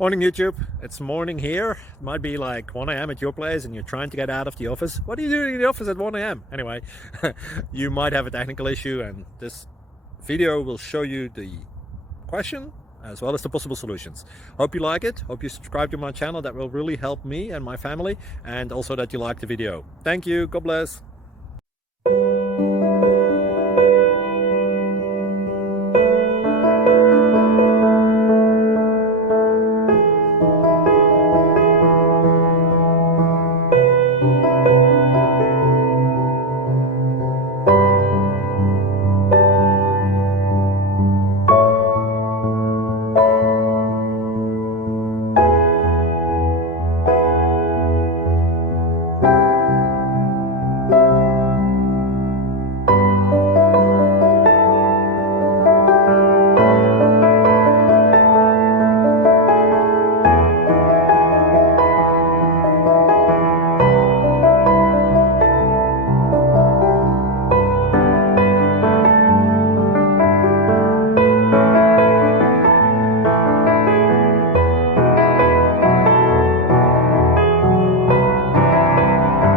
Morning YouTube, it's morning here. It might be like 1 a.m. at your place and you're trying to get out of the office. What are you doing in the office at 1 a.m.? Anyway, you might have a technical issue and this video will show you the question as well as the possible solutions. Hope you like it, hope you subscribe to my channel. That will really help me and my family, and also that you like the video. Thank you, God bless.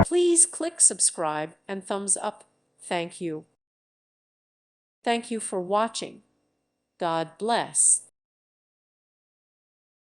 Please click subscribe and thumbs up. Thank you. Thank you for watching. God bless.